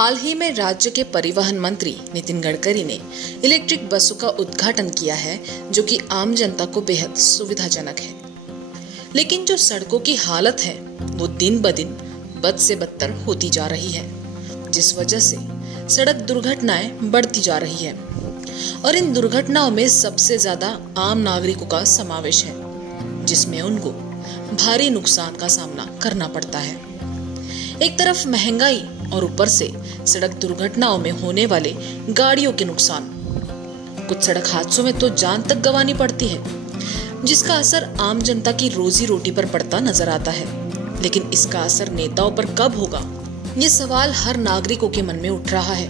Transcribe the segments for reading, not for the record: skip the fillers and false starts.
हाल ही में राज्य के परिवहन मंत्री नितिन गडकरी ने इलेक्ट्रिक बसों का उद्घाटन किया है, जो कि आम जनता को बेहद सुविधाजनक है। लेकिन जो सड़कों की हालत है वो दिन ब दिन बद से बदतर होती जा रही है, जिस वजह से सड़क दुर्घटनाएं बढ़ती जा रही है और इन दुर्घटनाओं में सबसे ज्यादा आम नागरिकों का समावेश है, जिसमें उनको भारी नुकसान का सामना करना पड़ता है। एक तरफ महंगाई और ऊपर से सड़क दुर्घटनाओं में होने वाले गाड़ियों के नुकसान। कुछ सड़क हादसों में तो जान तक गंवानी पड़ती है, जिसका असर आम जनता की रोजी रोटी पर पड़ता नजर आता है। लेकिन इसका असर नेताओं पर कब होगा, ये सवाल हर नागरिकों के मन में उठ रहा है।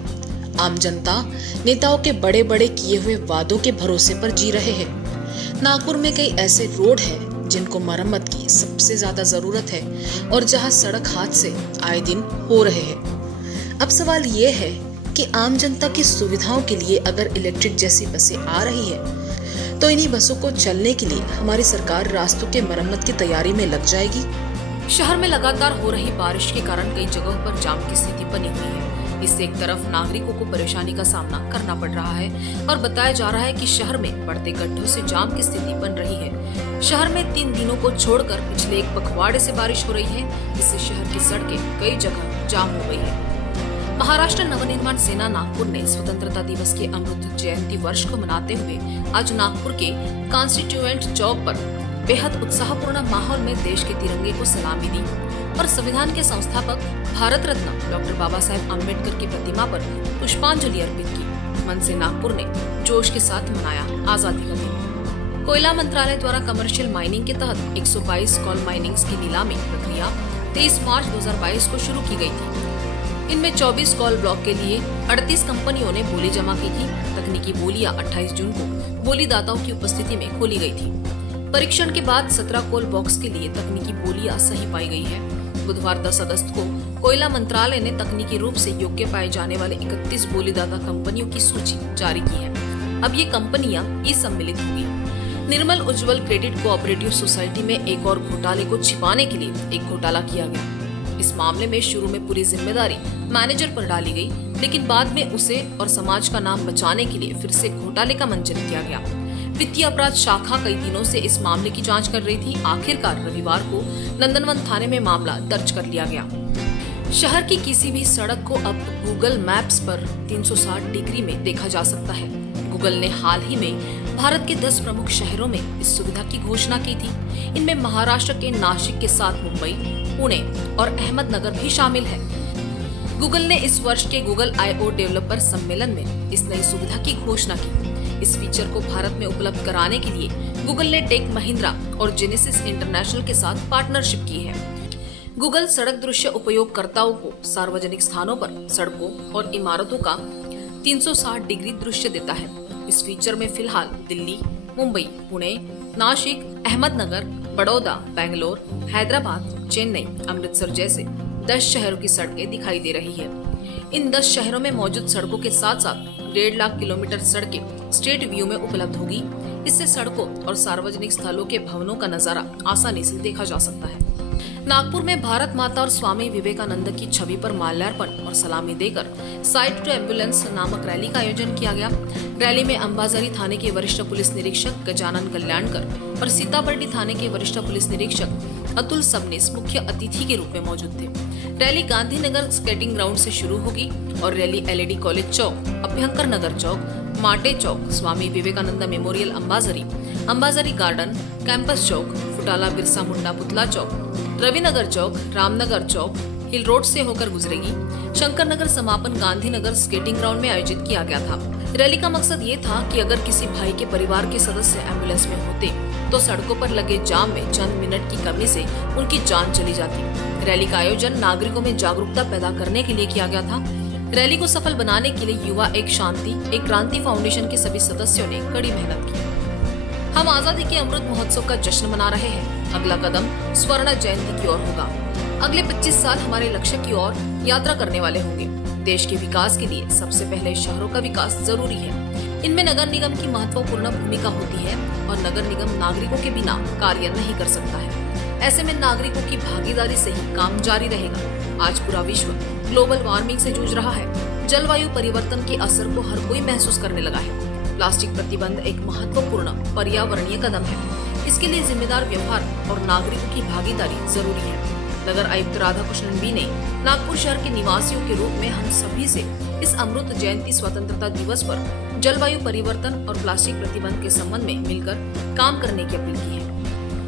आम जनता नेताओं के बड़े बड़े किए हुए वादों के भरोसे पर जी रहे हैं। नागपुर में कई ऐसे रोड है जिनको मरम्मत की सबसे ज्यादा जरूरत है और जहां सड़क हादसे आए दिन हो रहे हैं। अब सवाल ये है कि आम जनता की सुविधाओं के लिए अगर इलेक्ट्रिक जैसी बसें आ रही है तो इन्हीं बसों को चलने के लिए हमारी सरकार रास्तों के मरम्मत की तैयारी में लग जाएगी। शहर में लगातार हो रही बारिश के कारण कई जगहों पर जाम की स्थिति बनी हुई है। इससे एक तरफ नागरिकों को परेशानी का सामना करना पड़ रहा है और बताया जा रहा है कि शहर में बढ़ते गड्ढों से जाम की स्थिति बन रही है। शहर में 3 दिनों को छोड़कर पिछले एक पखवाड़े से बारिश हो रही है, जिससे शहर की सड़कें कई जगह जाम हो गई है। महाराष्ट्र नवनिर्माण सेना नागपुर ने स्वतंत्रता दिवस के अमृत जयंती वर्ष को मनाते हुए आज नागपुर के कॉन्स्टिट्यूएंट चौक पर बेहद उत्साहपूर्ण माहौल में देश के तिरंगे को सलामी दी और संविधान के संस्थापक भारत रत्न डॉक्टर बाबा साहेब अम्बेडकर की प्रतिमा पर पुष्पांजलि अर्पित की। मन से नागपुर ने जोश के साथ मनाया आजादी का दिन। कोयला मंत्रालय द्वारा कमर्शियल माइनिंग के तहत 122 कोल माइनिंग्स की नीलामी प्रक्रिया 23 मार्च 2022 को शुरू की गई थी। इनमें 24 कोल ब्लॉक के लिए 38 कंपनियों ने बोली जमा की थी। तकनीकी बोलियां 28 जून को बोलीदाताओं की उपस्थिति में खोली गई थी। परीक्षण के बाद 17 कोल बॉक्स के लिए तकनीकी बोलियां सही पाई गई है। बुधवार 10 अगस्त को कोयला मंत्रालय ने तकनीकी रूप से योग्य पाए जाने वाले 31 बोलीदाता कंपनियों की सूची जारी की है। अब ये कंपनियां ई सम्मिलित होंगी। निर्मल उज्जवल क्रेडिट कोऑपरेटिव सोसाइटी में एक और घोटाले को छिपाने के लिए एक घोटाला किया गया। इस मामले में शुरू में पूरी जिम्मेदारी मैनेजर पर डाली गई, लेकिन बाद में उसे और समाज का नाम बचाने के लिए फिर से घोटाले का मंचन किया गया। वित्तीय अपराध शाखा कई दिनों से इस मामले की जांच कर रही थी। आखिरकार रविवार को नंदनवन थाने में मामला दर्ज कर लिया गया। शहर की किसी भी सड़क को अब गूगल मैप्स पर 360 डिग्री में देखा जा सकता है। गूगल ने हाल ही में भारत के 10 प्रमुख शहरों में इस सुविधा की घोषणा की थी। इनमें महाराष्ट्र के नासिक के साथ मुंबई, पुणे और अहमदनगर भी शामिल है। गूगल ने इस वर्ष के गूगल I/O डेवलपर सम्मेलन में इस नई सुविधा की घोषणा की। इस फीचर को भारत में उपलब्ध कराने के लिए गूगल ने टेक महिंद्रा और जेनेसिस इंटरनेशनल के साथ पार्टनरशिप की है। गूगल सड़क दृश्य उपयोगकर्ताओं को सार्वजनिक स्थानों पर सड़कों और इमारतों का 360 डिग्री दृश्य देता है। इस फीचर में फिलहाल दिल्ली, मुंबई, पुणे, नासिक, अहमदनगर, बड़ौदा, बेंगलोर, हैदराबाद, चेन्नई, अमृतसर जैसे 10 शहरों की सड़कें दिखाई दे रही है। इन 10 शहरों में मौजूद सड़कों के साथ साथ 1.5 लाख किलोमीटर सड़कें स्ट्रीट व्यू में उपलब्ध होगी। इससे सड़कों और सार्वजनिक स्थलों के भवनों का नजारा आसानी से देखा जा सकता है। नागपुर में भारत माता और स्वामी विवेकानंद की छवि पर माल्यार्पण और सलामी देकर साइड टू एम्बुलेंस नामक रैली का आयोजन किया गया। रैली में अंबाझरी थाने के वरिष्ठ पुलिस निरीक्षक गजानन कल्याणकर और सीताबर्डी थाने के वरिष्ठ पुलिस निरीक्षक अतुल सबनीस मुख्य अतिथि के रूप में मौजूद थे। रैली गांधीनगर स्केटिंग ग्राउंड से शुरू होगी और रैली LAD कॉलेज चौक, अभ्यंकर नगर चौक, माटे चौक, Swami Vivekananda memorial Ambazari garden, campus चौक, फुटाला बिरसा मुंडा पुतला चौक, रविनगर चौक, रामनगर चौक, हिल रोड से होकर गुजरेगी। शंकर नगर समापन गांधीनगर स्केटिंग ग्राउंड में आयोजित किया गया था। रैली का मकसद ये था कि अगर किसी भाई के परिवार के सदस्य एम्बुलेंस में होते तो सड़कों पर लगे जाम में चंद मिनट की कमी से उनकी जान चली जाती। रैली का आयोजन नागरिकों में जागरूकता पैदा करने के लिए किया गया था। रैली को सफल बनाने के लिए युवा एक क्रांति फाउंडेशन के सभी सदस्यों ने कड़ी मेहनत की। हम आजादी के अमृत महोत्सव का जश्न मना रहे हैं। अगला कदम स्वर्ण जयंती की ओर होगा। अगले 25 साल हमारे लक्ष्य की ओर यात्रा करने वाले होंगे। देश के विकास के लिए सबसे पहले शहरों का विकास जरूरी है। इनमें नगर निगम की महत्वपूर्ण भूमिका होती है और नगर निगम नागरिकों के बिना कार्य नहीं कर सकता है। ऐसे में नागरिकों की भागीदारी से ही काम जारी रहेगा। आज पूरा विश्व ग्लोबल वार्मिंग से जूझ रहा है। जलवायु परिवर्तन के असर को हर कोई महसूस करने लगा है। प्लास्टिक प्रतिबंध एक महत्वपूर्ण पर्यावरणीय कदम है। इसके लिए जिम्मेदार व्यवहार और नागरिकों की भागीदारी जरूरी है। नगर आयुक्त राधाकृष्णन बी ने नागपुर शहर के निवासियों के रूप में हम सभी से इस अमृत जयंती स्वतंत्रता दिवस पर जलवायु परिवर्तन और प्लास्टिक प्रतिबंध के संबंध में मिलकर काम करने की अपील की है।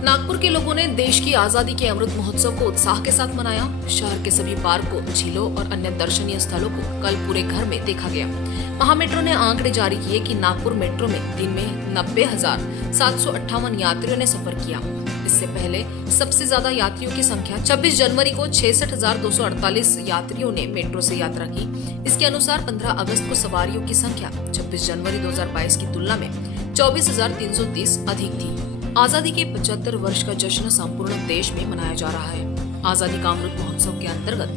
नागपुर के लोगों ने देश की आजादी के अमृत महोत्सव को उत्साह के साथ मनाया। शहर के सभी पार्कों, झीलों और अन्य दर्शनीय स्थलों को कल पूरे घर में देखा गया। महामेट्रो ने आंकड़े जारी किए कि नागपुर मेट्रो में दिन में 90,758 यात्रियों ने सफर किया। इससे पहले सबसे ज्यादा यात्रियों की संख्या 26 जनवरी को 66,248 यात्रियों ने मेट्रो से यात्रा की। इसके अनुसार 15 अगस्त को सवारियों की संख्या 26 जनवरी 2022 की तुलना में 24,330 अधिक थी। आजादी के 75 वर्ष का जश्न संपूर्ण देश में मनाया जा रहा है। आजादी का अमृत महोत्सव के अंतर्गत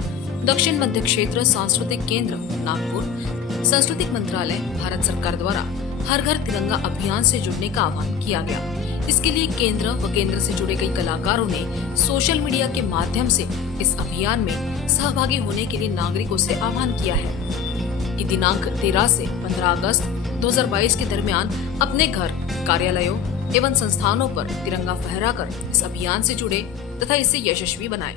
दक्षिण मध्य क्षेत्र सांस्कृतिक केंद्र नागपुर, सांस्कृतिक मंत्रालय, भारत सरकार द्वारा हर घर तिरंगा अभियान से जुड़ने का आह्वान किया गया। इसके लिए केंद्र व केंद्र से जुड़े कई कलाकारों ने सोशल मीडिया के माध्यम से इस अभियान में सहभागी होने के लिए नागरिकों से आह्वान किया है। ये दिनांक 13 से 15 अगस्त 2022 के दरमियान अपने घर, कार्यालयों एवं संस्थानों पर तिरंगा फहराकर इस अभियान से जुड़े तथा इसे यशस्वी बनाएं।